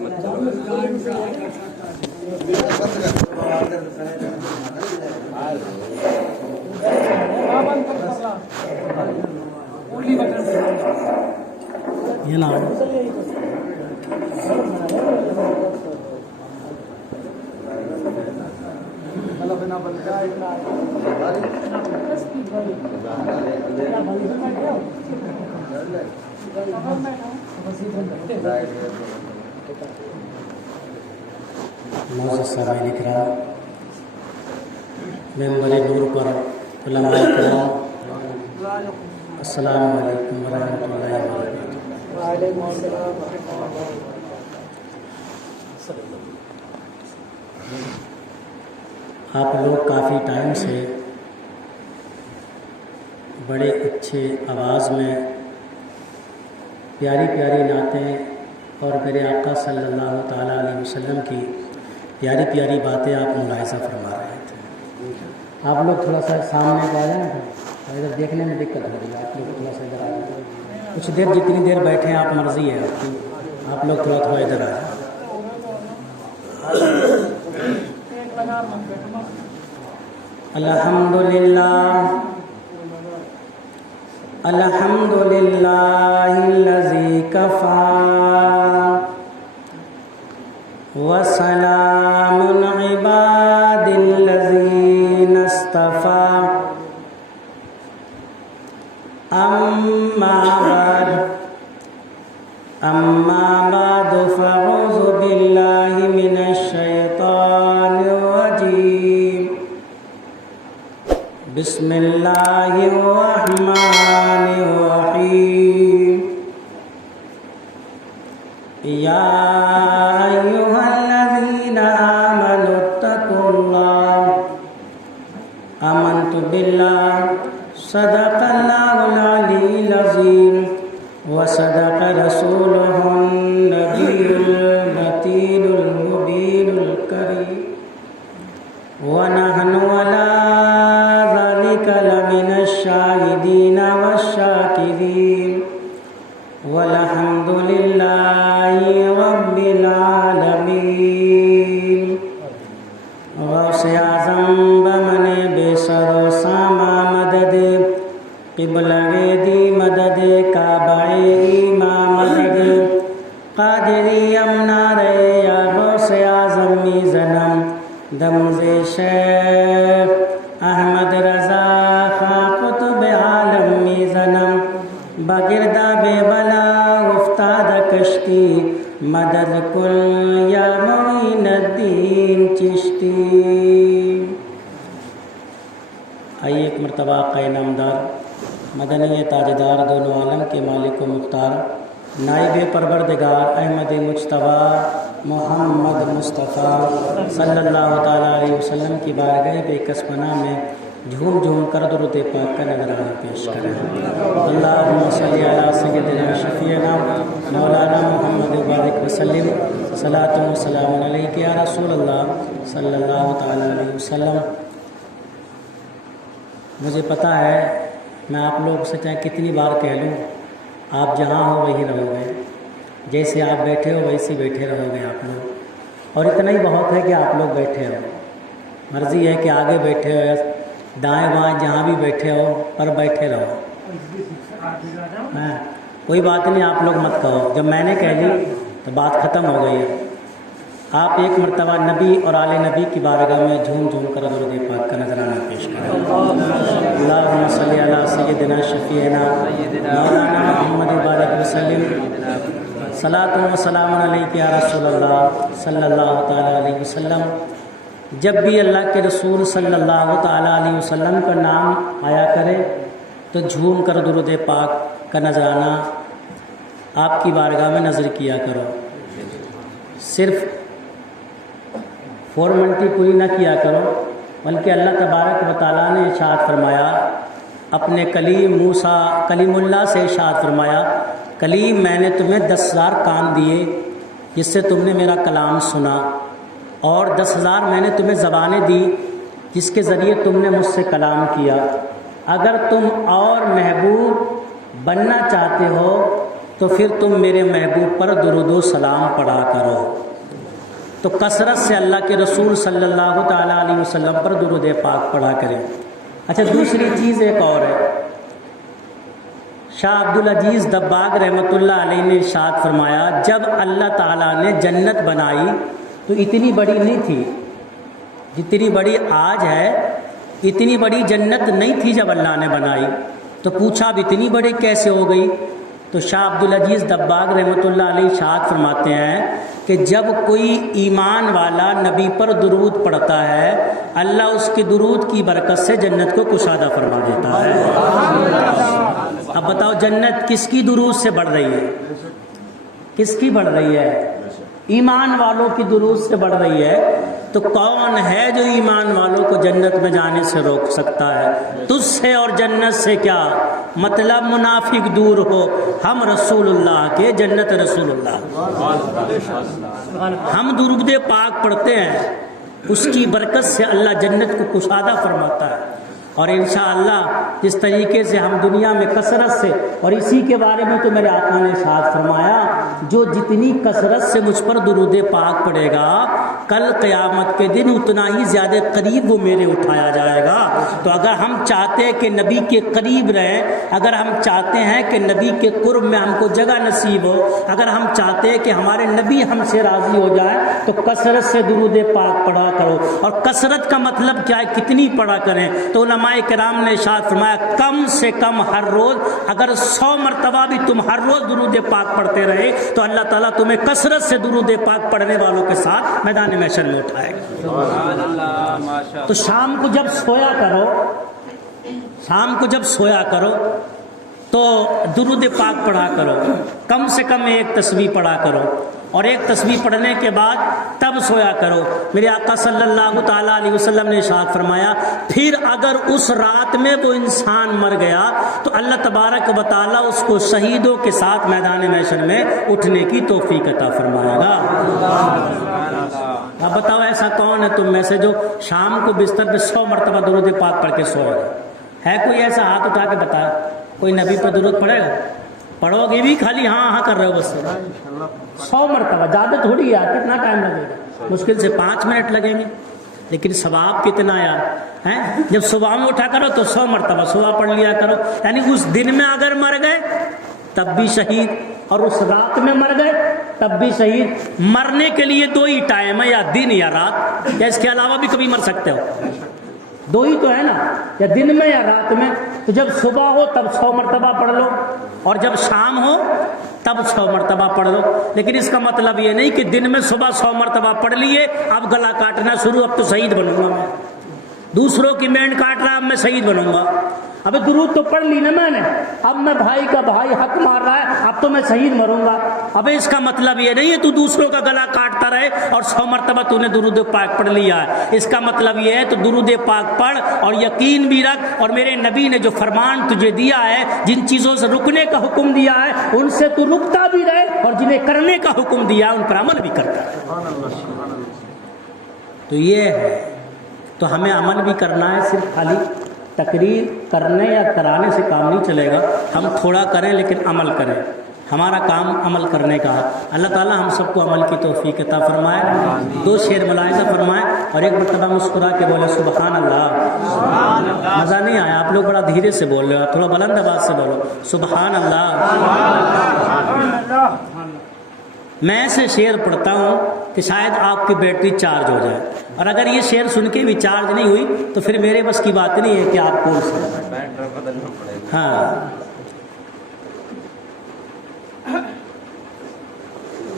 یہ نہ معزز سامعین کرام، ممبر نور پر علماء کرام، السلام علیکم ورحمۃ اللہ وبرکاتہ۔ وعلیکم السلام۔ آپ لوگ کافی ٹائم سے بڑے اچھے آواز میں پیاری پیاری نعتیں اور میرے آقا صلی اللہ تعالیٰ علیہ وسلم کی پیاری پیاری باتیں آپ ملاحظہ فرما رہے تھے۔ آپ لوگ تھوڑا سا سامنے آ جائیں، ادھر دیکھنے میں دقت ہو رہی ہے، آپ لوگ تھوڑا سا ادھر آ جائیں، کچھ دیر جتنی دیر بیٹھیں آپ، مرضی ہے آپ کی، آپ لوگ تھوڑا تھوڑا ادھر آ جائیں۔ الحمدللہ الحمدللہ الذی کفا وسلام عباد الذین اصطفى اما بعد فاعوذ باللہ من الشیطان الرجیم، بسم اللہ الرحمن الرحیم، یا ایہا الذین آمنوا اتقوا اللہ، آمنت باللہ، صدق اللہ العلی العظیم، وصدق رسولہ النبی المتین المبین الکریم، ونحن علی لمن الشاہدین والشاکرین، والحمد للہ رب العالمین۔ غوث اعظم بمن بے سر و ساما مدد، قبلہ دی مدد، کعبہ ایمان مدد، قادری امنار یا غوث اعظم میزنم، دمز شیخ احمد رضا خان قطب عالم میزنم، بگردہ بے بلا افتاد کشتی، مدد کن یا معین الدین چشتی۔ آئیے ایک مرتبہ آقا نامدار مدنی تاجدار دونوں عالم کے مالک و مختار نائب پروردگار احمد مجتبیٰ محمد مصطفیٰ صلی اللہ تعالیٰ علیہ وسلم کی بارگاہ بے کس پناہ میں جھوم جھوم کر درود پاک کا نذرانہ پیش کریں۔ اللہم صلی علی سیدنا شفیعنا مولانا محمد وبارک وسلم، صلاۃ و سلام علیک یا رسول اللہ صلی اللہ تعالیٰ علیہ وسلم۔ مجھے پتہ ہے میں آپ لوگ سے چاہے کتنی بار کہہ لوں، آپ جہاں ہو وہی رہو گے، جیسے آپ بیٹھے ہو ویسے بیٹھے رہو گے آپ لوگ، اور اتنا ہی بہت ہے کہ آپ لوگ بیٹھے ہو۔ مرضی ہے کہ آگے بیٹھے ہو یا دائیں بائیں جہاں بھی بیٹھے ہو، پر بیٹھے رہو۔ کوئی بات نہیں، آپ لوگ مت کہو، جب میں نے کہہ لی تو بات ختم ہو گئی ہے۔ آپ ایک مرتبہ نبی اور آل نبی کی بارگاہ میں جھوم جھوم کر درود پاک کا نذرانہ پیش کریں۔ اللہم صلی علی سیدنا شفیعنا مولانا محمد وبارک وسلم، صلاۃ و سلام علیک یا رسول اللہ صلی اللہ تعالیٰ علیہ وسلم۔ جب بھی اللہ کے رسول صلی اللہ تعالیٰ علیہ وسلم کا نام آیا کرے تو جھوم کر درود پاک کا نذرانہ آپ کی بارگاہ میں نظر کیا کرو، صرف فارملٹی پوری نہ کیا کرو، بلکہ اللہ تبارک و تعالیٰ نے ارشاد فرمایا، اپنے کلیم موسیٰ کلیم اللہ سے ارشاد فرمایا، کلیم میں نے تمہیں 10,000 کان دیے جس سے تم نے میرا کلام سنا، اور 10,000 میں نے تمہیں زبانیں دی جس کے ذریعے تم نے مجھ سے کلام کیا۔ اگر تم اور محبوب بننا چاہتے ہو تو پھر تم میرے محبوب پر درود و سلام پڑھا کرو۔ تو کثرت سے اللہ کے رسول صلی اللہ تعالیٰ علیہ وسلم پر درود پاک پڑھا کریں۔ اچھا دوسری چیز ایک اور ہے، شاہ عبدالعزیز دباغ رحمۃ اللہ علیہ نے ارشاد فرمایا جب اللہ تعالیٰ نے جنت بنائی تو اتنی بڑی نہیں تھی جتنی بڑی آج ہے، اتنی بڑی جنت نہیں تھی جب اللہ نے بنائی، تو پوچھا اب اتنی بڑی کیسے ہو گئی؟ تو شاہ عبدالعزیز دباغ رحمۃ اللہ علیہ ارشاد فرماتے ہیں کہ جب کوئی ایمان والا نبی پر درود پڑھتا ہے اللہ اس کے درود کی برکت سے جنت کو کشادہ فرما دیتا ہے۔ اب بتاؤ جنت کس کی درود سے بڑھ رہی ہے؟ کس کی بڑھ رہی ہے؟ ایمان والوں کی درود سے بڑھ رہی ہے۔ تو کون ہے جو ایمان والوں کو جنت میں جانے سے روک سکتا ہے؟ تجھ سے اور جنت سے کیا مطلب، منافق دور ہو، ہم رسول اللہ کے، جنت رسول اللہ۔ ہم درود پاک پڑھتے ہیں، اس کی برکت سے اللہ جنت کو کشادہ فرماتا ہے۔ اور انشاءاللہ جس طریقے سے ہم دنیا میں کثرت سے، اور اسی کے بارے میں تو میرے آقا نے ارشاد فرمایا جو جتنی کثرت سے مجھ پر درود پاک پڑھے گا کل قیامت کے دن اتنا ہی زیادہ قریب وہ میرے اٹھایا جائے گا۔ تو اگر ہم چاہتے ہیں کہ نبی کے قریب رہیں، اگر ہم چاہتے ہیں کہ نبی کے قرب میں ہم کو جگہ نصیب ہو، اگر ہم چاہتے ہیں کہ ہمارے نبی ہم سے راضی ہو جائے تو کثرت سے درود پاک پڑھا کرو۔ اور کثرت کا مطلب کیا ہے؟ کتنی پڑھا کریں؟ تو علماء کرام نے ارشاد فرمایا کم سے کم ہر روز اگر 100 مرتبہ بھی تم ہر روز درود پاک پڑھتے رہے تو اللہ تعالیٰ تمہیں کثرت سے درود پاک پڑھنے والوں کے ساتھ میدان محشر میں اٹھائے گا۔ تو شام کو جب سویا کرو، شام کو جب سویا کرو تو درود پاک پڑھا کرو، کم سے کم ایک تسبیح پڑھا کرو، اور ایک تسبیح پڑھنے کے بعد تب سویا کرو۔ میرے آقا صلی اللہ تعالیٰ علیہ وسلم نے ارشاد فرمایا پھر اگر اس رات میں وہ انسان مر گیا تو اللہ تبارک و تعالیٰ اس کو شہیدوں کے ساتھ میدان محشر میں اٹھنے کی توفیق عطا فرمائے گا۔ اب بتاؤ ایسا کون ہے تم میں سے جو شام کو بستر پہ 100 مرتبہ درود پاک پڑھ کے سو رہے ہے؟ کوئی ایسا ہاتھ اٹھا کے بتا، کوئی نبی پر درود پڑھے گا؟ پڑھو گے بھی خالی ہاں ہاں کر رہے ہو بس، 100 مرتبہ زیادہ تھوڑی ہے، کتنا ٹائم لگے گا؟ مشکل سے 5 منٹ لگیں گے، لیکن ثواب کتنا یار ہیں۔ جب صبح میں اٹھا کرو تو 100 مرتبہ صبح پڑھ لیا کرو، یعنی اس دن میں اگر مر گئے تب بھی شہید، اور اس رات میں مر گئے تب بھی شہید۔ مرنے کے لیے 2 ہی ٹائم ہے، یا دن یا رات، یا اس کے علاوہ بھی کبھی مر سکتے ہو، 2 ہی تو ہے نا، یا دن میں یا رات میں۔ تو جب صبح ہو تب 100 مرتبہ پڑھ لو، اور جب شام ہو تب 100 مرتبہ پڑھ لو۔ لیکن اس کا مطلب یہ نہیں کہ دن میں صبح 100 مرتبہ پڑھ لیے اب گلا کاٹنا شروع، اب تو شہید بنوں گا میں، دوسروں کی مینڈ کاٹ رہا اب میں شہید بنوں گا۔ ابھی درود تو پڑھ لی نا میں نے، اب میں بھائی کا بھائی حق مار رہا ہے اب تو میں شہید مروں گا۔ ابھی اس کا مطلب یہ نہیں ہے تو دوسروں کا گلا کاٹتا رہے اور 100 مرتبہ تو نے درود پاک پڑھ لیا ہے۔ اس کا مطلب یہ ہے تو درود پاک پڑھ اور یقین بھی رکھ، اور میرے نبی نے جو فرمان تجھے دیا ہے، جن چیزوں سے رکنے کا حکم دیا ہے ان سے تو رکتا بھی رہے، اور جنہیں کرنے کا حکم دیا ہے ان پر عمل بھی کرتا ہے۔ تو یہ ہے، تو ہمیں عمل بھی کرنا ہے، صرف خالی تقریر کرنے یا کرانے سے کام نہیں چلے گا۔ ہم تھوڑا کریں لیکن عمل کریں، ہمارا کام عمل کرنے کا ہے۔ اللہ تعالیٰ ہم سب کو عمل کی توفیق عطا فرمائے۔ 2 شعر ملاحظہ فرمائے اور ایک مرتبہ مسکرا کے بولے سبحان اللہ۔ مزہ نہیں آیا؟ آپ لوگ بڑا دھیرے سے بول رہے ہو، تھوڑا بلند آواز سے بولو سبحان اللہ۔ میں ایسے شعر پڑھتا ہوں کہ شاید آپ کی بیٹری چارج ہو جائے، اور اگر یہ شعر سن کے بھی چارج نہیں ہوئی تو پھر میرے بس کی بات نہیں ہے کہ آپ کو ہاں۔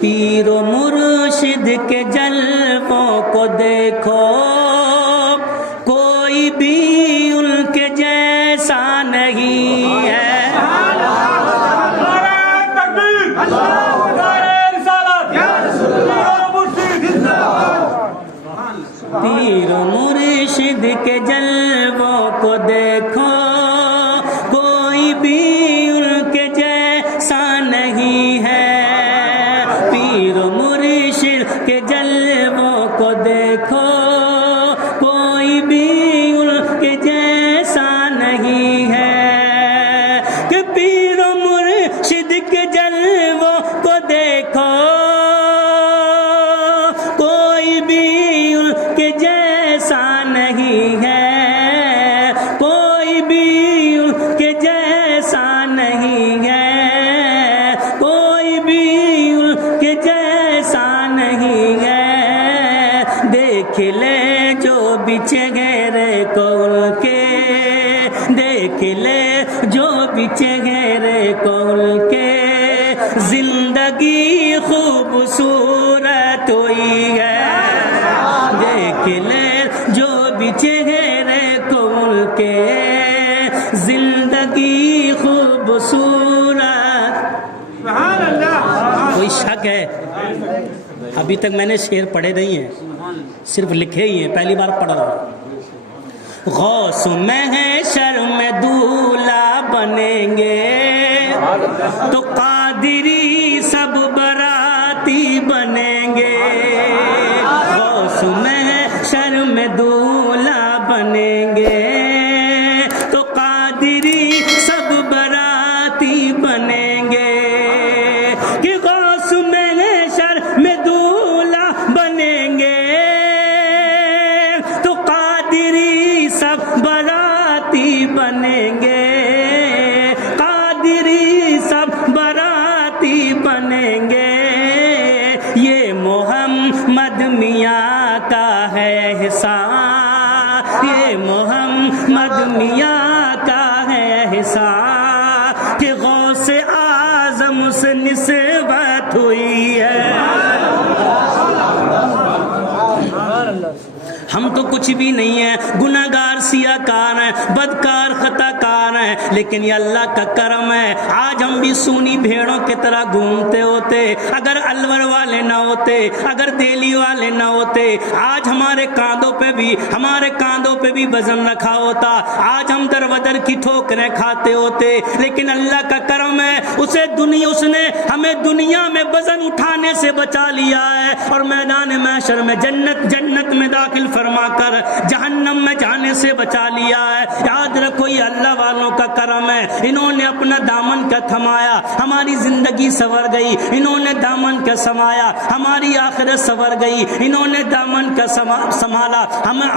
پیر و مرشد کے جلووں کو دیکھو، کوئی بھی ان کے جیسا نہیں ہے۔ پیر و مرشد کے جلووں کو دیکھو، کوئی بھی ان کے جیسا نہیں ہے۔ پیر و مرشد کے جلووں کو دیکھو، کوئی بھی ان کے جیسا نہیں ہے۔ کہ پیر و مرشد کے جلووں دیکھو کوئی بھی ان کے جیسا نہیں ہے، کوئی بھی ان کے جیسا نہیں ہے، کوئی بھی ان کے جیسا نہیں ہے، دیکھ لے جو بھی چہرے کو ان کے، دیکھ لے جو بھی چہرے کو ان کے، زندگی خوبصورت ہوئی ہے، دیکھ لے جو بھی چہرے کو ان کے، زندگی خوبصورت۔ سبحان اللہ۔ کوئی شک ہے؟ ابھی تک میں نے شعر پڑھے نہیں ہیں، صرف لکھے ہی ہیں، پہلی بار پڑھ رہا ہوں۔ غوث محشر میں دولہا بنیں گے تو قادری سب براتی بنیں گے، غوث محشر میں دولہا بنیں گے تو قادری سب براتی بنیں گے، کہ غوث محشر میں دولہا بنیں گے تو قادری سب براتی بنیں گے، قادری سب براتی بنیں گے، یہ محمد میاں کا ہے احسان، یہ محمد میاں کا ہے احسان، کہ غوث اعظم سے نسبت ہوئی ہے۔ ہم تو کچھ بھی نہیں ہیں، گناہ گار سیاہ کار ہیں، بدکار خطا کار ہیں، لیکن یہ اللہ کا کرم ہے، آج ہم بھی سونی بھیڑوں کی طرح گھومتے ہوتے، اگر الور والے نہ ہوتے، اگر دہلی والے نہ ہوتے، آج ہمارے کاندھوں پہ بھی وزن رکھا ہوتا، آج ہم در بدر کی ٹھوکریں کھاتے ہوتے، لیکن اللہ کا کرم ہے، اس نے ہمیں دنیا میں وزن اٹھانے سے بچا لیا ہے، اور میدان محشر میں جنت میں داخل فرما کر جہنم میں جانے سے بچا لیا ہے۔ یاد رکھو یہ اللہ والوں کا کرم ہے، انہوں نے اپنا دامن کا تھمایا، ہماری زندگی سنور گئی، انہوں نے دامن کا سنبھالا، ہماری آخرت سنور گئی، انہوں نے دامن کا سنبھالا،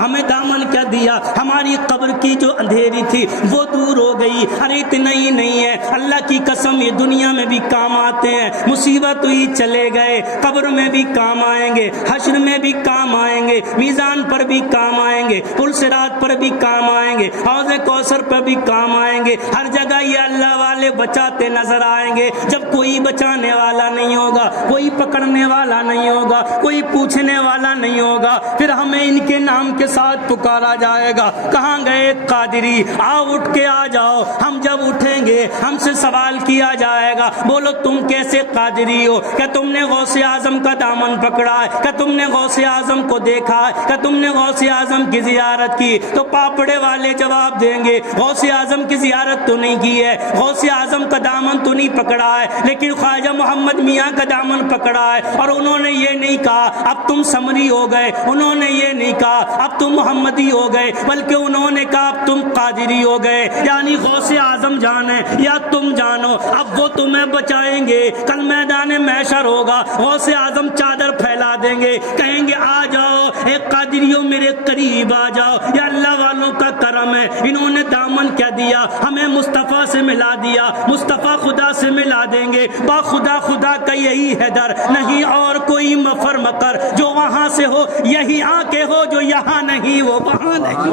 ہمیں دامن کیا دیا، ہماری قبر کی جو اندھیری تھی وہ دور ہو گئی۔ ارے اتنا ہی نہیں ہے، اللہ کی قسم یہ دنیا میں بھی کام آتے ہیں، مصیبت ہوئی چلے گئے، قبر میں بھی کام آئیں گے، حشر میں بھی کام آئیں گے، میزان پر بھی کام آئیں گے، پل صراط پر بھی کام آئیں گے، حوض کوثر پر بھی کام آئیں گے، ہر جگہ یہ اللہ والے بچاتے نظر آئیں گے۔ جب کوئی بچانے والا نہیں ہوگا، کوئی پکڑنے والا نہیں ہوگا، کوئی پوچھنے والا نہیں ہوگا، پھر ہمیں ان کے نام کے ساتھ پکارا جائے گا، کہاں گئے قادری، آؤ اٹھ کے آ جاؤ۔ ہم جب اٹھیں گے ہم سے سوال کیا جائے گا، بولو تم کیسے قادری ہو، کیا تم نے غوث اعظم کا دامن پکڑا ہے، کیا تم نے غوث اعظم کو دیکھا ہے، کیا تم نے غوث اعظم کی زیارت کی؟ تو پاپڑے والے جواب دیں گے غوث اعظم کی زیارت تو نہیں کی ہے، غوث اعظم کا دامن تو نہیں پکڑا ہے، لیکن خواجہ محمد میاں کا دامن پکڑا ہے، اور انہوں نے یہ نہیں کہا اب تم سمری ہو گئے، انہوں نے یہ نہیں کہا اب تم محمدی ہو گئے، بلکہ انہوں نے کہا اب تم قادری ہو گئے، یعنی غوث اعظم جانے یا تم جانو، اب وہ تمہیں بچائیں گے۔ کل میدان محشر ہوگا، غوث اعظم چادر پھیلا دیں گے، کہیں گے آ جاؤ ایک قادریوں میرے قریب آ جاؤ۔ یا اللہ والوں کا کرم ہے، انہوں نے دامن کیا دیا، ہمیں مصطفیٰ سے ملا دیا، مصطفیٰ خدا سے ملا دیں گے، با خدا خدا کا یہی ہے در، نہیں اور کوئی مفر مکر، جو وہاں سے ہو یہی آ کے ہو، جو یہاں نہیں وہ وہاں نہیں۔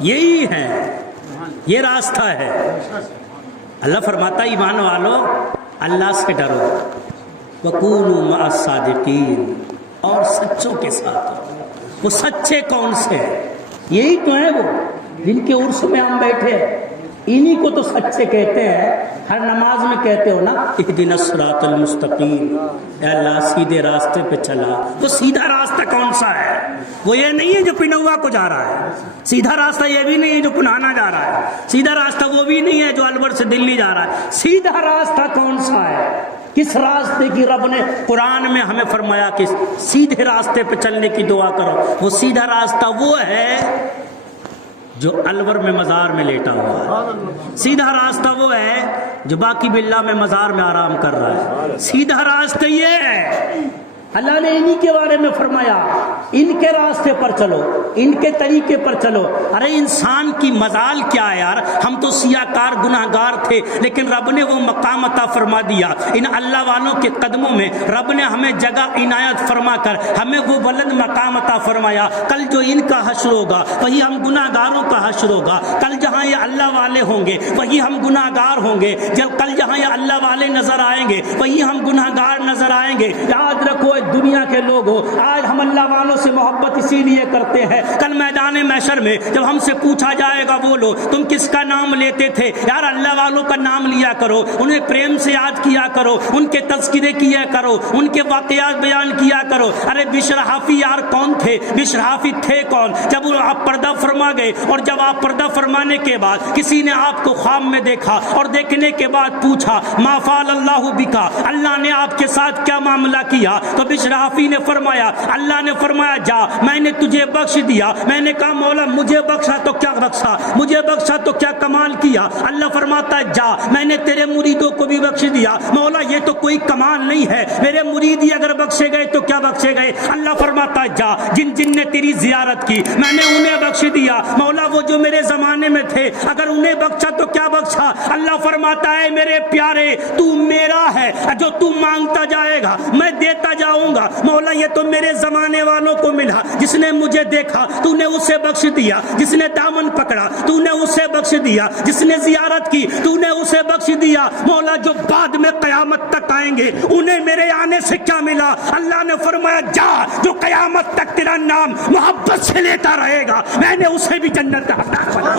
یہی ہے، یہ راستہ ہے۔ اللہ فرماتا ایمان والو اللہ سے ڈرو، وَكُونُوا مَعَ الصَّادِقِينَ، اور سچوں کے ساتھ۔ وہ سچے کون سے ہیں؟ یہی تو ہیں وہ جن کے عرس میں ہم بیٹھے، انہی کو تو سچے کہتے ہیں۔ ہر نماز میں کہتے ہو نا اہدنا الصراط المستقیم، اے اللہ سیدھے راستے پہ چلا۔ وہ سیدھا راستہ کون سا ہے؟ وہ یہ نہیں ہے جو پنوا کو جا رہا ہے، سیدھا راستہ یہ بھی نہیں ہے جو پنانا جا رہا ہے، سیدھا راستہ وہ بھی نہیں ہے جو الور سے دلی جا رہا ہے۔ سیدھا راستہ کون سا ہے؟ کس راستے کی رب نے قرآن میں ہمیں فرمایا کہ سیدھے راستے پہ چلنے کی دعا کرو؟ وہ سیدھا راستہ وہ ہے جو الور میں مزار میں لیٹا ہوا ہے. سیدھا راستہ وہ ہے جو باقی باللہ میں مزار میں آرام کر رہا ہے. سیدھا راستہ یہ ہے. اللہ نے انہی کے بارے میں فرمایا ان کے راستے پر چلو, ان کے طریقے پر چلو. ارے انسان کی مزال کیا ہے یار, ہم تو سیاہ کار گناہ گار تھے, لیکن رب نے وہ مقام عطا فرما دیا. ان اللہ والوں کے قدموں میں رب نے ہمیں جگہ عنایت فرما کر ہمیں وہ بلند مقام عطا فرمایا. کل جو ان کا حشر ہوگا وہی ہم گناہ گاروں کا حشر ہوگا. کل جہاں یہ اللہ والے ہوں گے وہی ہم گناہ گار ہوں گے. جب کل جہاں یہ اللہ والے نظر آئیں گے وہی ہم گناہ گار نظر آئیں گے. یاد رکھو دنیا کے لوگوں, آج ہم اللہ والوں سے محبت اسی لیے کرتے ہیں, کل میدان محشر میں جب ہم سے پوچھا جائے گا بولو تم کس کا نام لیتے تھے, یار اللہ والوں کا نام لیا کرو, انہیں پریم سے یاد کیا کرو, ان کے تذکرے کیا کرو, ان کے واقعات بیان کیا کرو. ارے بشر حافی یار کون تھے, بشر حافی تھے کون جب آپ پردہ فرما گئے, اور جب آپ پردہ فرمانے کے بعد کسی نے آپ کو خواب میں دیکھا اور دیکھنے کے بعد پوچھا ما فعل اللہ بکا, اللہ نے آپ کے ساتھ کیا معاملہ کیا, تو بشر حافی نے فرمایا اللہ نے فرمایا جا میں نے تجھے بخش دیا. میں نے کہا مولا مجھے بخشا تو کیا بخشا, مجھے بخشا تو کیا کمال کیا. اللہ فرماتا ہے جا میں نے تیرے مریدوں کو بھی بخش دیا. مولا یہ تو کوئی کمال نہیں ہے, میرے مرید ہی اگر بخشے گئے تو کیا بخشے گئے. اللہ فرماتا ہے جا جن جن نے تیری زیارت کی میں نے انہیں بخش دیا. مولا وہ جو میرے زمانے میں تھے اگر انہیں بخشا تو کیا بخشا. اللہ فرماتا ہے میرے پیارے تو میرا ہے, جو تو مانگتا جائے گا میں دیتا جاؤں گا. مولا یہ تو میرے زمانے والوں کو ملا, جس نے مجھے دیکھا تو نے اسے بخش دیا, جس نے دامن پکڑا تو نے اسے بخش دیا, جس نے زیارت کی تو نے اسے بخش دیا. مولا جو بعد میں قیامت تک آئیں گے انہیں میرے آنے سے کیا ملا. اللہ نے فرمایا جا جو قیامت تک تیرا نام محبت سے لیتا رہے گا میں نے اسے بھی جنت کا حقدار بنا.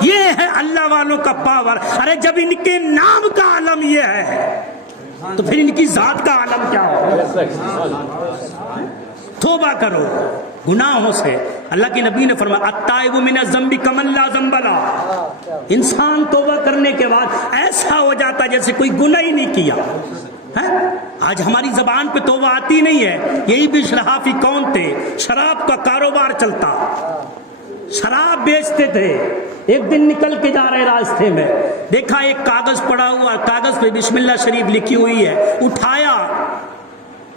یہ ہے اللہ والوں کا پاور. ارے جب ان کے نام کا عالم یہ ہے تو پھر ان کی ذات کا عالم کیا ہو. توبہ کرو گناہوں سے. اللہ کے نبی نے فرمایا التائب من الذنب کمن لا ذنب له. انسان توبہ کرنے کے بعد ایسا ہو جاتا جیسے کوئی گناہ ہی نہیں کیا. آج ہماری زبان پہ توبہ آتی نہیں ہے. یہی بشر حافی کون تھے, شراب کا کاروبار چلتا, شراب بیچتے تھے. ایک دن نکل کے جا رہے راستے میں دیکھا ایک کاغذ پڑا ہوا, کاغذ پہ بسم اللہ شریف لکھی ہوئی ہے. اٹھایا,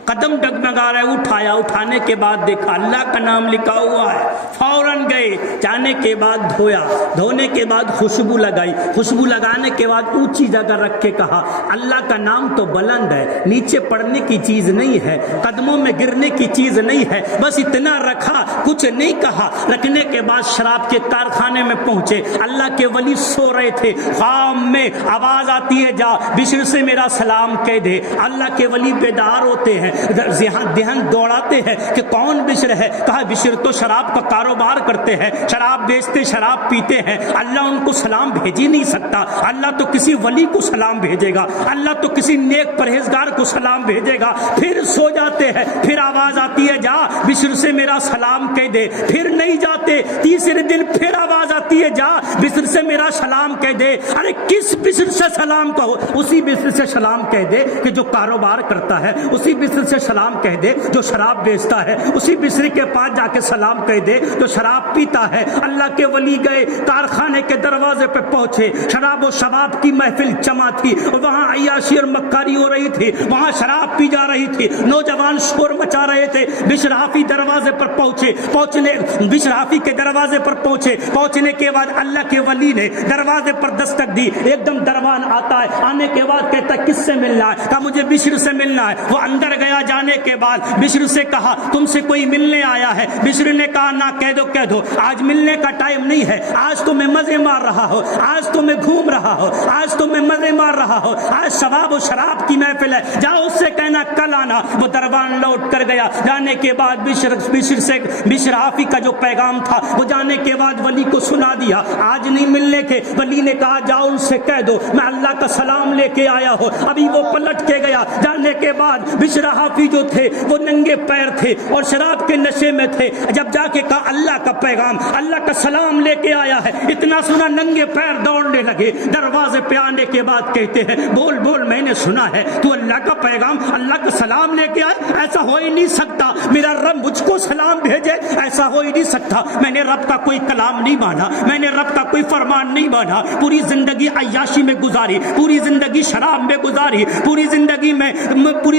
قدم ڈگمگا رہا ہے, اٹھایا, اٹھانے کے بعد دیکھا اللہ کا نام لکھا ہوا ہے. فوراً گئے, جانے کے بعد دھویا, دھونے کے بعد خوشبو لگائی, خوشبو لگانے کے بعد اونچی جگہ رکھ کے کہا اللہ کا نام تو بلند ہے, نیچے پڑنے کی چیز نہیں ہے, قدموں میں گرنے کی چیز نہیں ہے, بس اتنا رکھا, کچھ نہیں کہا. رکھنے کے بعد شراب کے کارخانے میں پہنچے. اللہ کے ولی سو رہے تھے, خواب میں آواز آتی ہے جا بشر سے میرا سلام کہہ دے. اللہ کے ولی بیدار ہوتے ہیں, دہن دوڑاتے ہیں کہ کون بشر ہے. کہا بشر تو شراب کا کاروبار کرتے ہیں, شراب بیچتے, شراب پیتے ہیں. اللہ ان کو سلام بھیج ہی نہیں سکتا. اللہ تو کسی ولی کو سلام بھیجے گا, اللہ تو کسی نیک پرہیزگار کو سلام بھیجے گا. پھر سو جاتے ہیں, پھر آواز آتی ہے جا بشر سے میرا سلام کہہ دے. پھر نہیں جاتے, تیسرے دن پھر آواز آتی ہے جا بشر سے میرا سلام کہہ دے. ارے کس بشر سے سلام کہو, اسی بشر سے سلام کہہ دے کہ جو کاروبار کرتا ہے, اسی بشر سے سلام کہہ دے جو شراب بیچتا ہے, اسی بشر کے پاس جا کے سلام کہہ دے جو شراب پیتا ہے. اللہ کے ولی گئے, کارخانے کے دروازے پہ پہنچے, شراب و شباب کی محفل جمع تھی, وہاں عیاشی اور مکاری ہو رہی تھی, وہاں شراب پی جا رہی تھی, نوجوان شور مچا رہے تھے. بشر حافی دروازے پر پہنچنے بشر حافی کے دروازے پر پہنچنے کے بعد اللہ کے ولی نے دروازے پر دستک دی. ایک دم دروان آتا ہے, آنے کے بعد کہتا ہے کس سے ملنا ہے, کہا مجھے بشر سے ملنا ہے. وہ اندر گیا, جانے کے بعد بشر سے کہا تم سے کوئی ملنے آیا ہے. بشر نے کہا نہ, کہہ دو آج ملنے کا ٹائم نہیں ہے, آج تو میں مزے مار رہا ہوں, آج تو میں گھوم رہا ہوں, آج تو میں مزے مار رہا ہوں, آج شباب و شراب کی محفل ہے, جاؤ اس سے کہنا کل آنا. وہ دربان لوٹ کر گیا. جانے کے بعد بشر حافی کا جو پیغام تھا وہ جانے کے بعد ولی کو سنا دیا. آج نہیں ملنے کے. ولی نے کہا جاؤ ان سے کہہ دو میں اللہ کا سلام لے کے آیا ہوں. ابھی وہ پلٹ کے گیا. جانے کے بعد بشر حافی جو تھے وہ ننگے پیر تھے اور شراب کے نشے میں تھے. جب جا کے کہا اللہ کا پیغام, اللہ کا سلام لے کے آیا ہے, اتنا سنا ننگے پیر دوڑنے لگے. دروازے پہ آنے کے بعد کہتے ہیں بول بول میں نے سنا ہے تو اللہ کا پیغام اللہ کا سلام لے کے آئے. ایسا ہو ہی نہیں سکتا, میرا رب مجھ کو سلام بھیجے, ایسا ہو ہی نہیں سکتا. میں نے رب کا کوئی کلام نہیں مانا, میں نے رب کا کوئی فرمان نہیں مانا. پوری زندگی عیاشی میں گزاری, پوری زندگی شراب میں گزاری, پوری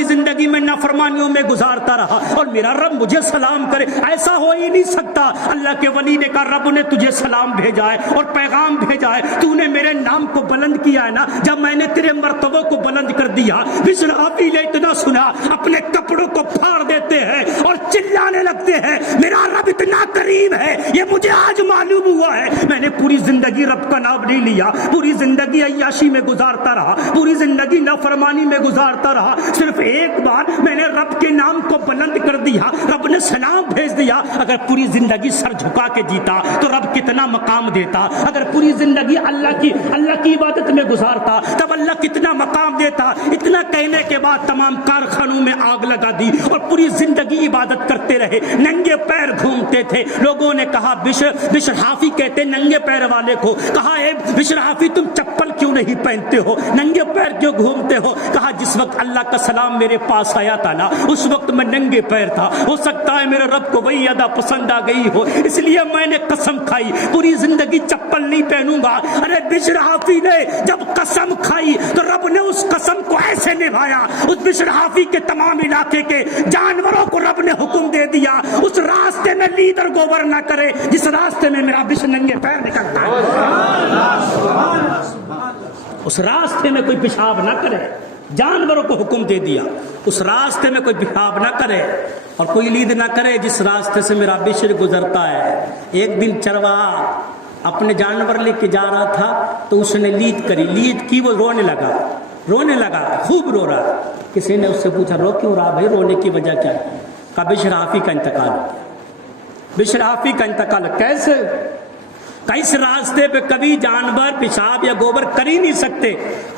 زندگی میں نافرمانیوں میں گزارتا رہا اور میرا رب مجھے سلام کرے, ایسا ہو ہی نہیں سکتا. اللہ کے ولی نے کہا رب نے تجھے سلام بھیجا ہے اور پیغام بھیجا ہے, تو نے میرے نام کو بلند کیا ہے نا, جب میں نے تیرے مرتبوں کو بلند کر دیا. بشر حافی نے اتنا سنا اپنے کپڑوں کو پھاڑ دیتے ہیں اور چلانے لگتے ہیں میرا رب اتنا قریب ہے, یہ مجھے آج معلوم ہوا ہے. میں نے پوری زندگی رب کا نام نہیں لیا, پوری زندگی عیاشی میں گزارتا رہا, پوری زندگی نافرمانی میں گزارتا رہا. صرف ایک بار میں نے رب کے نام کو بلند کر دیا, رب نے سلام بھیج دیا. اگر پوری زندگی سر جھکا کے جیتا تو رب کتنا مقام دیتا. اگر پوری زندگی اللہ کی عبادت میں گزارتا تب اللہ کتنا مقام دیتا. اتنا کہنے کے بعد تمام کارخانوں میں آگ لگا دی اور پوری زندگی عبادت کرتے رہے, ننگے پیر گھومتے تھے. لوگوں نے کہا بشر حافی کہتے ننگے پیر والے کو, کہا اے بشر حافی تم چپل کیوں نہیں پہنتے ہو, ننگے پیر کیوں گھومتے ہو؟ کہا جس وقت اللہ کا سلام میرے پاس آیا تھا نا اس وقت میں ننگے پیر تھا, ہو سکتا ہے میرے رب کو وہی ادا پسند آ گئی ہو, اس لیے میں نے قسم کھائی پوری زندگی چپل نہیں پہنوں گا. ارے بشر حافی نے جب قسم کھائی تو رب نے اس قسم کو ایسے نبھایا, اس بشر حافی کے تمام علاقے کے جانوروں کو رب نے حکم دے دیا اس راستے میں لیڈر گوبر نہ کرے جس راستے میں میرا بشر ننگے پیر نکلتا ہے, اس راستے میں کوئی پیشاب نہ کرے. جانوروں کو حکم دے دیا اس راستے میں کوئی پیشاب نہ کرے اور کوئی لید نہ کرے جس راستے سے میرا بشر گزرتا ہے. ایک دن چرواہا اپنے جانور لے کے جا رہا تھا تو اس نے لید کی, وہ رونے لگا خوب رو رہا. کسی نے اس سے پوچھا رو کیوں رہا بھائی, رونے کی وجہ کیا ہے؟ کہا بشر حافی کا انتقال ہو گیا. بشر حافی کا انتقال کیسے؟ اس راستے پہ کبھی جانور پیشاب یا گوبر کر ہی نہیں سکتے,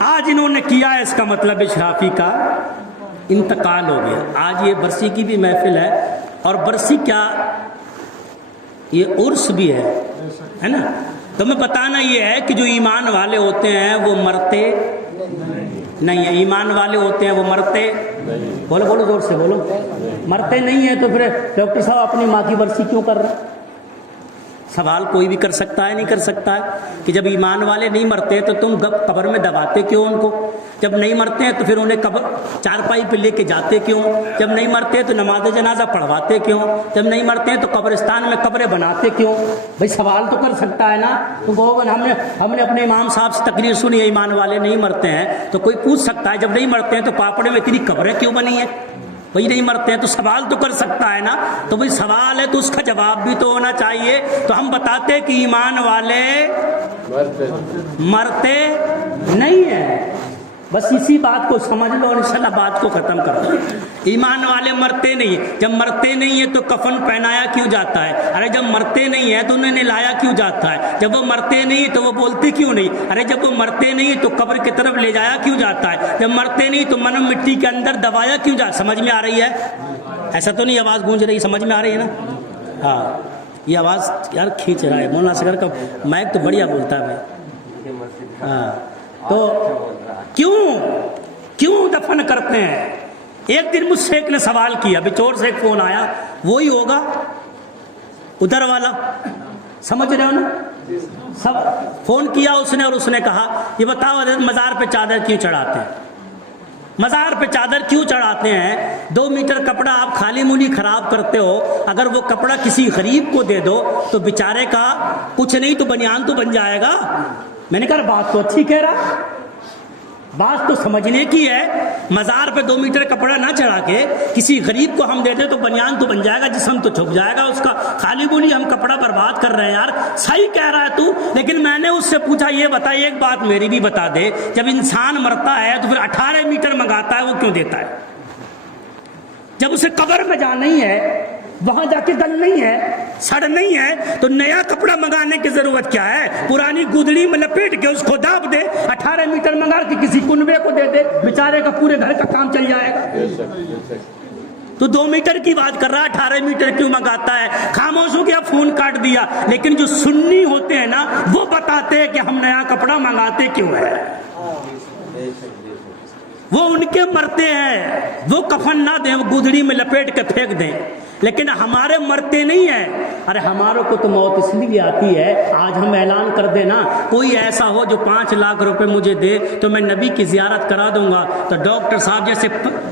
آج انہوں نے کیا ہے, اس کا مطلب بشر حافی کا انتقال ہو گیا. آج یہ برسی کی بھی محفل ہے اور برسی کیا یہ عرس بھی ہے نا. تمہیں بتانا یہ ہے کہ جو ایمان والے ہوتے ہیں وہ مرتے نہیں ہیں, ایمان والے ہوتے ہیں وہ مرتے, بولو زور سے بولو, مرتے نہیں ہیں. تو پھر ڈاکٹر صاحب اپنی ماں کی برسی کیوں کر رہے؟ سوال کوئی بھی کر سکتا ہے, نہیں کر سکتا ہے کہ جب ایمان والے نہیں مرتے تو تم قبر میں دباتے کیوں ان کو؟ جب نہیں مرتے ہیں تو پھر انہیں قبر چارپائی پہ لے کے جاتے کیوں؟ جب نہیں مرتے تو نماز جنازہ پڑھواتے کیوں؟ جب نہیں مرتے ہیں تو قبرستان میں قبریں بناتے کیوں؟ بھائی سوال تو کر سکتا ہے نا. تو وہ ہم نے اپنے امام صاحب سے تقریر سنی ہے ایمان والے نہیں مرتے ہیں, تو کوئی پوچھ سکتا ہے جب نہیں مرتے ہیں تو پاپڑے میں اتنی قبریں کیوں بنی ہیں؟ وہی نہیں مرتے ہیں تو سوال تو کر سکتا ہے نا. تو وہی سوال ہے تو اس کا جواب بھی تو ہونا چاہیے. تو ہم بتاتے کہ ایمان والے مرتے نہیں ہیں, بس اسی بات کو سمجھ لو اور انشاءاللہ بات کو ختم کر دو. ایمان والے مرتے نہیں ہیں. جب مرتے نہیں ہیں تو کفن پہنایا کیوں جاتا ہے؟ ارے جب مرتے نہیں ہیں تو انہیں نہلایا کیوں جاتا ہے؟ جب وہ مرتے نہیں تو وہ بولتے کیوں نہیں؟ ارے جب وہ مرتے نہیں تو قبر کی طرف لے جایا کیوں جاتا ہے؟ جب مرتے نہیں تو من مٹی کے اندر دبایا کیوں جاتا؟ سمجھ میں آ رہی ہے؟ ایسا تو نہیں آواز گونج رہی, سمجھ میں آ رہی ہے نا؟ ہاں یہ آواز یار کھینچ رہا ہے. مولانا اصغر کا مائک تو بڑھیا بولتا ہے بھائی. ہاں تو کیوں دفن کرتے ہیں؟ ایک دن مجھ سے ایک نے سوال کیا, بچور سے ایک فون آیا, وہی ہوگا ادھر والا, سمجھ رہے ہو نا؟ سب فون کیا اس نے اور اس نے کہا یہ بتاؤ مزار پہ چادر کیوں چڑھاتے ہیں؟ مزار پہ چادر کیوں چڑھاتے ہیں؟ 2 میٹر کپڑا آپ خالی مولی خراب کرتے ہو, اگر وہ کپڑا کسی غریب کو دے دو تو بیچارے کا کچھ نہیں تو بنیان تو بن جائے گا. میں نے کہا بات تو اچھی کہہ رہا, بات تو سمجھنے کی ہے. مزار پہ 2 میٹر کپڑا نہ چڑھا کے کسی غریب کو ہم دے دیں تو بنیان تو بن جائے گا, جسم تو چھپ جائے گا اس کا. خالی بولی ہم کپڑا برباد کر رہے ہیں یار. صحیح کہہ رہا ہے تو, لیکن میں نے اس سے پوچھا یہ بتا, ایک بات میری بھی بتا دے, جب انسان مرتا ہے تو پھر 18 میٹر منگاتا ہے وہ کیوں دیتا ہے؟ جب اسے قبر میں جانا ہی ہے, وہاں جا کے گل نہیں ہے, سڑ نہیں ہے, تو نیا کپڑا منگانے کی ضرورت کیا ہے؟ پرانی گودڑی میں لپیٹ کے اس کو داب دے, 18 میٹر منگا کے کسی کنوے کو دے دے, بیچارے کا پورے گھر کا کام چل جائے گا. تو 2 میٹر کی بات کر رہا ہے، 18 میٹر کیوں منگاتا ہے؟ خاموش ہو گیا، فون کاٹ دیا۔ لیکن جو سنی ہوتے ہیں نا، وہ بتاتے ہیں کہ ہم نیا کپڑا منگاتے کیوں ہے۔ وہ ان کے مرتے ہیں، وہ کفن نہ دیں، وہ گودڑی میں لپیٹ کے پھینک دیں، لیکن ہمارے مرتے نہیں ہیں۔ ارے ہماروں کو تو موت اس لیے آتی ہے، آج ہم اعلان کر دیں نا، کوئی ایسا ہو جو 5 لاکھ روپے مجھے دے تو میں نبی کی زیارت کرا دوں گا، تو ڈاکٹر صاحب جیسے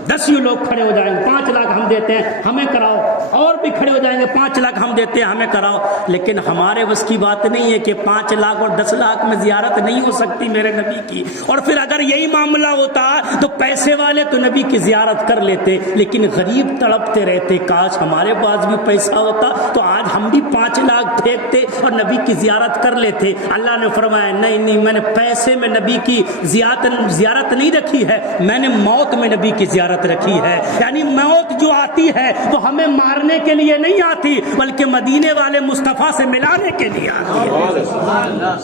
10 لوگ کھڑے ہو جائیں گے، 5 لاکھ ہم دیتے ہیں ہمیں کراؤ، اور بھی کھڑے ہو جائیں گے، 5 لاکھ ہم دیتے ہیں ہمیں کراؤ۔ لیکن ہمارے بس کی بات نہیں ہے کہ 5 لاکھ اور 10 لاکھ میں زیارت نہیں ہو سکتی میرے نبی کی۔ اور پھر اگر یہی معاملہ ہوتا تو پیسے والے تو نبی کی زیارت کر لیتے، لیکن غریب تڑپتے رہتے، کاش ہمارے پاس بھی پیسہ ہوتا تو آج ہم بھی 5 لاکھ پھینکتے اور نبی کی زیارت کر لیتے۔ اللہ نے فرمایا نہیں، میں نے پیسے میں نبی کی زیارت نہیں رکھی ہے، میں نے موت میں نبی کی زیارت رکھی ہے۔ یعنی موت جو آتی ہے وہ ہمیں مارنے کے لیے نہیں آتی، بلکہ مدینے والے مصطفیٰ سے ملانے کے لیے آتی ہے۔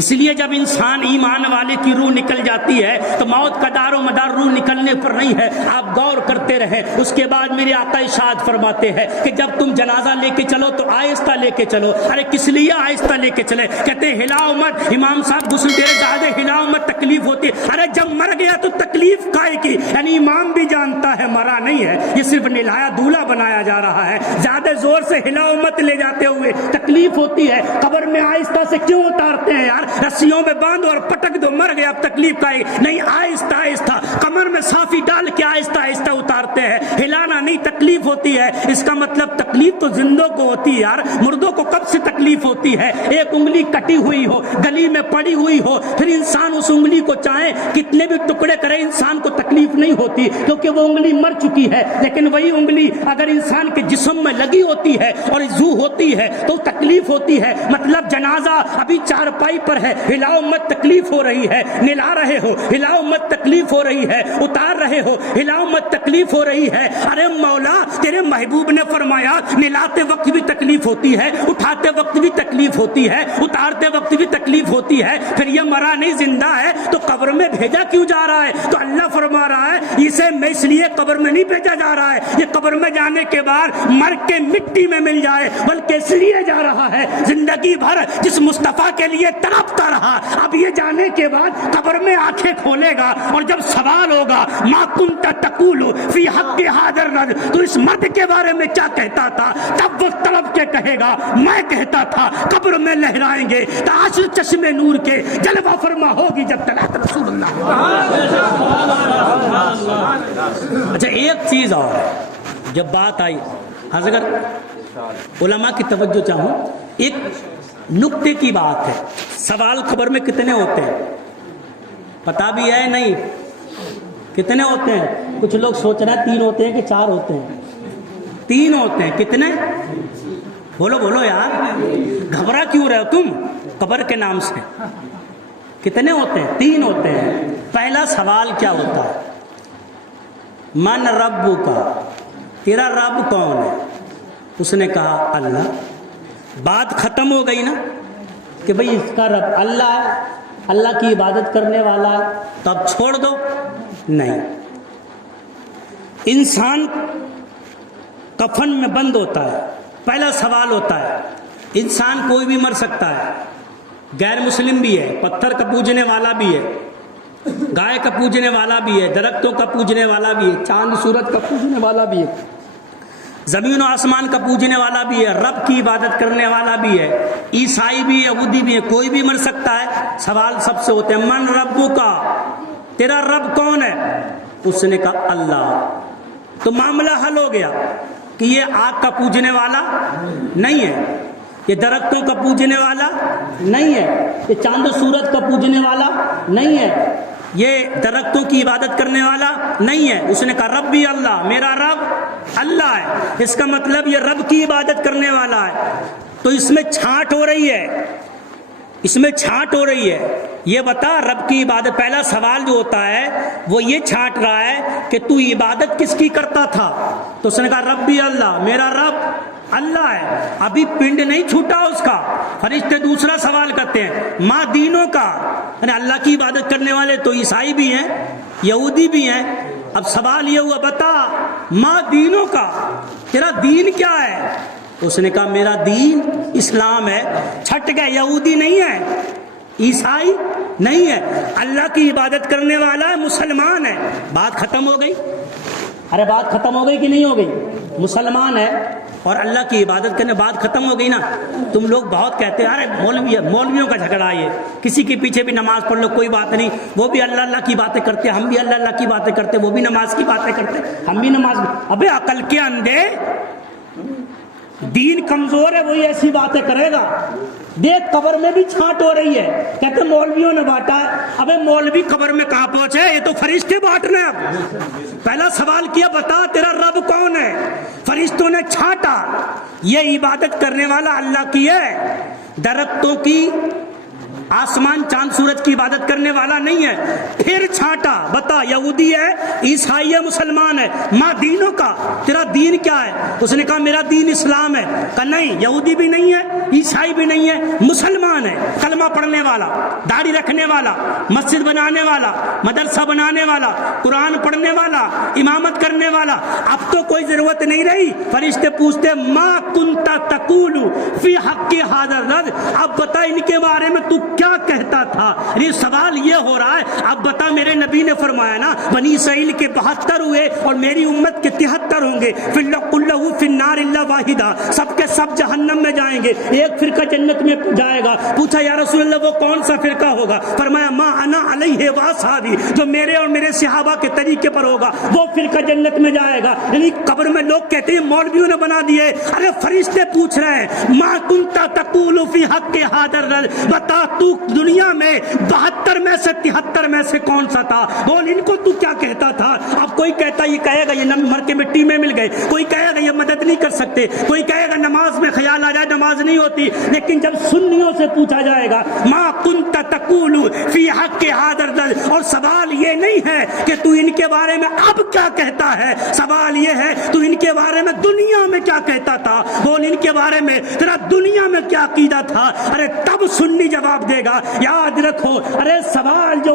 اس لیے جب انسان ایمان والے کی روح نکل جاتی ہے تو موت کا دار و مدار روح نکلنے پر نہیں ہے، آپ غور کرتے رہیں۔ اس کے بعد میرے آقا ارشاد فرماتے ہیں کہ جب تم جنازہ لے کے چلو تو آہستہ لے کے چلو۔ ارے کس لیے آہستہ لے کے چلے؟ کہتے ہیں ہلاؤ مت، امام صاحب غسل دے رہے، زیادہ ہلاؤ مت، تکلیف ہوتی ہے۔ ارے جب مر گیا تو تکلیف کائے کی؟ یعنی امام بھی جانتا ہے مرا نہیں ہے، یہ صرف نلایا دولہا بنایا جا رہا ہے۔ زیادہ زور سے ہلاؤ مت لے جاتے ہوئے، تکلیف ہوتی ہے۔ قبر میں آہستہ سے کیوں اتارتے ہیں یار؟ رسیوں میں باندھو اور پٹک دو، مر گیا اب تکلیف کا نہیں، آہستہ آہستہ کمر میں صافی ڈال کے آہستہ آہستہ اتارتے ہیں، ہلانا نہیں، تکلیف ہوتی ہے۔ اس کا مطلب تکلیف تو زندوں کو ہوتی ہے یار، مردوں کو کب سے تکلیف ہوتی ہے؟ ایک انگلی کٹی ہوئی ہو، گلی میں پڑی ہوئی ہو، پھر انسان اس انگلی کو چاہے کتنے بھی ٹکڑے کرے، انسان کو تکلیف نہیں ہوتی کیونکہ وہ انگلی مر چکی ہے۔ لیکن وہی انگلی اگر انسان کے جسم میں لگی ہوتی ہے اور زو ہوتی ہے تو تکلیف ہوتی ہے۔ مطلب جنازہ ابھی چارپائی پر ہے، ہلاؤ مت، تکلیف ہو رہی ہے، نلا رہے ہو، ہلاؤ مت، تکلیف ہو رہی ہے، اتار رہے ہو، ہلاؤ مت، تکلیف ہو رہی ہے۔ ارے مولا تیرے محبوب نے فرمایا نلاتے وقت بھی تکلیف ہوتی ہے، اٹھاتے وقت بھی تکلیف ہوتی ہے، اتارتے وقت بھی تکلیف ہوتی ہے، پھر یہ مرا نہیں زندہ ہے تو قبر میں بھیجا کیوں جا رہا ہے؟ تو اللہ فرما رہا ہے اسے میں اس لیے قبر میں نہیں بھیجا جا رہا ہے یہ قبر میں جانے کے بعد مر کے مٹی میں مل جائے، بلکہ اس لیے جا رہا ہے زندگی بھر جس مصطفیٰ کے لیے تڑپتا رہا، اب یہ جانے کے بعد قبر میں آنکھیں کھولے گا اور جب سوال ہوگا ما کنت تقول فی حق ھذا الرجل، تو اس مرد کے بارے میں کیا کہتا تھا؟ تب وہ تڑپ کے کہے گا میں کہتا تھا قبر میں لہرائیں گے تاش چشمے نور کے، جلوہ فرما ہوگی جب تک رسول اللہ۔ اچھا ایک چیز اور جب بات آئی، اگر علماء کی توجہ چاہوں، ایک نکتے کی بات ہے، سوال قبر میں کتنے ہوتے ہیں پتا بھی ہے نہیں؟ کتنے ہوتے ہیں؟ کچھ لوگ سوچ رہے ہیں 3 ہوتے ہیں کہ 4 ہوتے ہیں؟ 3 ہوتے ہیں۔ کتنے؟ بولو بولو یار، گھبرا کیوں رہے ہو تم قبر کے نام سے؟ کتنے ہوتے ہیں؟ 3 ہوتے ہیں۔ پہلا سوال کیا ہوتا ہے؟ من ربو کا، تیرا رب کون ہے؟ اس نے کہا اللہ۔ بات ختم ہو گئی نا کہ بھئی اس کا رب اللہ ہے، اللہ کی عبادت کرنے والا ہے، تو اب چھوڑ دو؟ نہیں۔ انسان کفن میں بند ہوتا ہے، پہلا سوال ہوتا ہے انسان کوئی بھی مر سکتا ہے، غیر مسلم بھی ہے، پتھر کا پوجنے والا بھی ہے، گائے کا پوجنے والا بھی ہے، درختوں کا پوجنے والا بھی ہے، چاند سورج کا پوجنے والا بھی ہے، زمین و آسمان کا پوجنے والا بھی ہے، رب کی عبادت کرنے والا بھی ہے، عیسائی بھی ہے، یہودی بھی ہے، کوئی بھی مر سکتا ہے۔ سوال سب سے ہوتے ہیں من ربو کا، تیرا رب کون ہے؟ اس نے کہا اللہ۔ تو معاملہ حل ہو گیا کہ یہ آگ کا پوجنے والا نہیں ہے، یہ درختوں کا پوجنے والا نہیں ہے، یہ چاند و سورج کا پوجنے والا نہیں ہے، یہ درختوں کی عبادت کرنے والا نہیں ہے۔ اس نے کہا رب بھی اللہ، میرا رب اللہ ہے، اس کا مطلب یہ رب کی عبادت کرنے والا ہے۔ تو اس میں چھانٹ ہو رہی ہے، اس میں چھانٹ ہو رہی ہے، یہ بتا رب کی عبادت، پہلا سوال جو ہوتا ہے وہ یہ چھانٹ رہا ہے کہ تو عبادت کس کی کرتا تھا؟ تو اس نے کہا رب بھی اللہ، میرا رب اللہ ہے، ابھی پنڈ نہیں چھوٹا اس کا۔ فرشتے دوسرا سوال کرتے ہیں ماں دینوں کا، اللہ کی عبادت کرنے والے تو عیسائی بھی ہیں، یہودی بھی ہیں، اب سوال یہ ہوا بتا ماں دینوں کا تیرا دین کیا ہے؟ اس نے کہا میرا دین اسلام ہے. چھٹ گئے. یہودی نہیں ہے, عیسائی نہیں ہے, اللہ کی عبادت کرنے والا ہے, مسلمان ہے. بات ختم ہو گئی. ارے بات ختم ہو گئی کہ نہیں ہو گئی؟ مسلمان ہے اور اللہ کی عبادت کرنے, بات ختم ہو گئی نا. تم لوگ بہت کہتے ہیں ارے مولوی ہے, مولویوں کا جھگڑا ہے, کسی کے پیچھے بھی نماز پڑھ لو کوئی بات نہیں, وہ بھی اللہ اللہ کی باتیں کرتے, ہم بھی اللہ اللہ کی باتیں کرتے, وہ بھی نماز کی باتیں کرتے, ہم بھی نماز. ابے عقل کے اندھے, دین کمزور ہے وہی ایسی باتیں کرے گا. دیکھ قبر میں بھی چھانٹ ہو رہی ہے, کہتے مولویوں نے بانٹا ہے. ابے مولوی قبر میں کہاں پہنچے, یہ تو فرشتے بانٹ رہے ہیں. اب پہلا سوال کیا بتا تیرا رب کون ہے؟ فرشتوں نے چھانٹا. یہ عبادت کرنے والا اللہ کی ہے, درختوں کی, آسمان چاند سورج کی عبادت کرنے والا نہیں ہے. پھر چھانٹا بتا یہودی ہے, عیسائی ہے, مسلمان ہے. ماں دینوں کا تیرا دین کیا ہے؟ اس نے کہا میرا دین اسلام ہے. کہا نہیں یہودی بھی نہیں ہے, عیسائی بھی نہیں ہے, مسلمان ہے. کلمہ پڑھنے والا, داڑھی رکھنے والا, مسجد بنانے والا, مدرسہ بنانے والا, قرآن پڑھنے والا, امامت کرنے والا. اب تو کوئی ضرورت نہیں رہی. فرشتے پوچھتے ما کنت تقول فی حق ھذا الرجل, اب بتا ان کے بارے میں تو کیا کہتا تھا. یہ سوال یہ ہو رہا ہے, اب بتا میرے نبی نے فرمایا نا بنی اسرائیل کے 72 ہوئے اور میری امت کے 73 ہوں گے. کلہ فی النار الا واحدہ, سب کے سب جہنم میں جائیں گے, ایک فرقہ جنت میں جائے گا. پوچھا یا رسول اللہ وہ کون سا فرقہ ہوگا؟ فرمایا ما انا علیہ واصحابی, جو میرے اور میرے صحابہ کے طریقے پر ہوگا وہ فرقہ جنت میں جائے گا. یعنی قبر میں لوگ کہتے ہیں مولویوں نے بنا دیے. ارے فرشتے پوچھ رہے ہیں ما کنت تقول فی حق ھذا الرجل, بتا تو دنیا میں 72 میں سے 73 میں سے کون سا تھا؟ بول ان کو تو کیا کہتا تھا؟ اب کوئی کہتا یہ کہے گا یہ مر کے مٹی میں مل گئے, کوئی کہے گا یہ مدد نہیں کر سکتے, کوئی کہے گا نماز میں خیال آ جائے نماز نہیں ہوتی. لیکن جب سنیوں سے پوچھا جائے گا ما کنت تقول فی حق ھذا الرجل, اور سوال یہ نہیں ہے کہ تو ان کے بارے میں اب کیا کہتا ہے, سوال یہ ہے تو ان کے بارے میں دنیا میں کیا کہتا تھا. بول ان کے بارے میں تیرا دنیا میں کیا عقیدہ تھا. ارے تب سنی جواب دے گا. یاد رکھو ارے سوال جو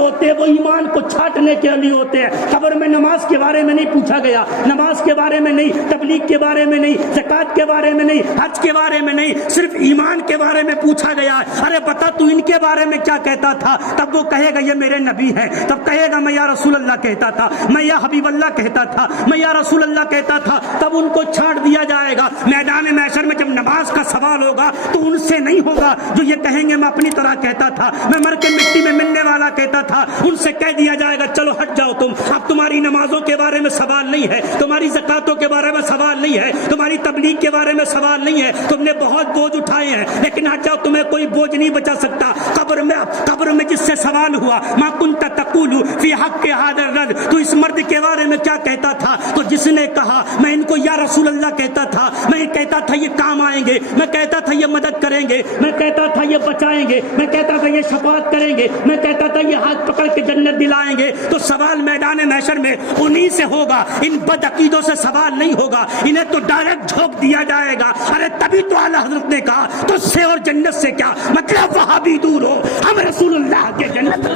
ہوتے ہیں وہ ایمان کو چھانٹنے کے لیے ہوتے ہیں. قبر میں نماز کے بارے میں نہیں پوچھا گیا, نماز کے بارے میں نہیں, تبلیغ کے بارے میں نہیں, زکات کے بارے میں نہیں, حج کے بارے میں نہیں, صرف ایمان کے بارے میں پوچھا گیا. ارے بتا تو ان کے بارے میں کیا کہتا تھا. تب وہ کہے گا یہ میرے نبی ہے, تب کہے گا میں یا رسول اللہ کہتا تھا, میں یا حبیب اللہ کہتا تھا, میں یا رسول اللہ کہتا تھا. تب ان کو چھانٹ دیا جائے گا. میدان محشر میں جب نماز کا سوال ہوگا تو ان سے نہیں ہوگا جو یہ کہیں گے میں اپنی طرح کہتا تھا, میں مر کے مٹی میں ملنے والا کہتا تھا. ان سے کہہ دیا جائے گا چلو ہٹ جاؤ تم, اب تمہاری نمازوں کے بارے میں سوال نہیں ہے, تمہاری زکاتوں کے بارے میں سوال نہیں ہے, تمہاری تبلیغ کے بارے میں سوال نہیں ہے, تم نے بہت بوجھ اٹھائے ہیں لیکن ہٹ جاؤ, تمہیں کوئی بوجھ نہیں بچا سکتا. قبر میں جس سے سوال ہوا ما کنت تقول فی حق ھذا الرجل, تو اس مرد کے بارے میں کیا کہتا تھا. تو جس نے کہا میں ان کو یا رسول اللہ کہتا تھا, میں کہتا تھا یہ کام آئیں گے, میں کہتا تھا یہ مدد کریں گے, میں کہتا تھا یہ بچائیں گے, میں کہتا تھا یہ شفاعت کریں گے, میں کہتا تھا یہ ہاتھ پکڑ کے جنت دلائیں گے. تو سوال میدان محشر میں انہی سے ہوگا, ان بد عقیدوں سے سوال نہیں ہوگا, انہیں تو ڈائریکٹ جھونک دیا جائے گا. ارے تبھی تو اعلیٰ حضرت نے کہا تو سے اور جنت سے کیا مطلب, وہابی دور ہو, ہم رسول اللہ کے جنت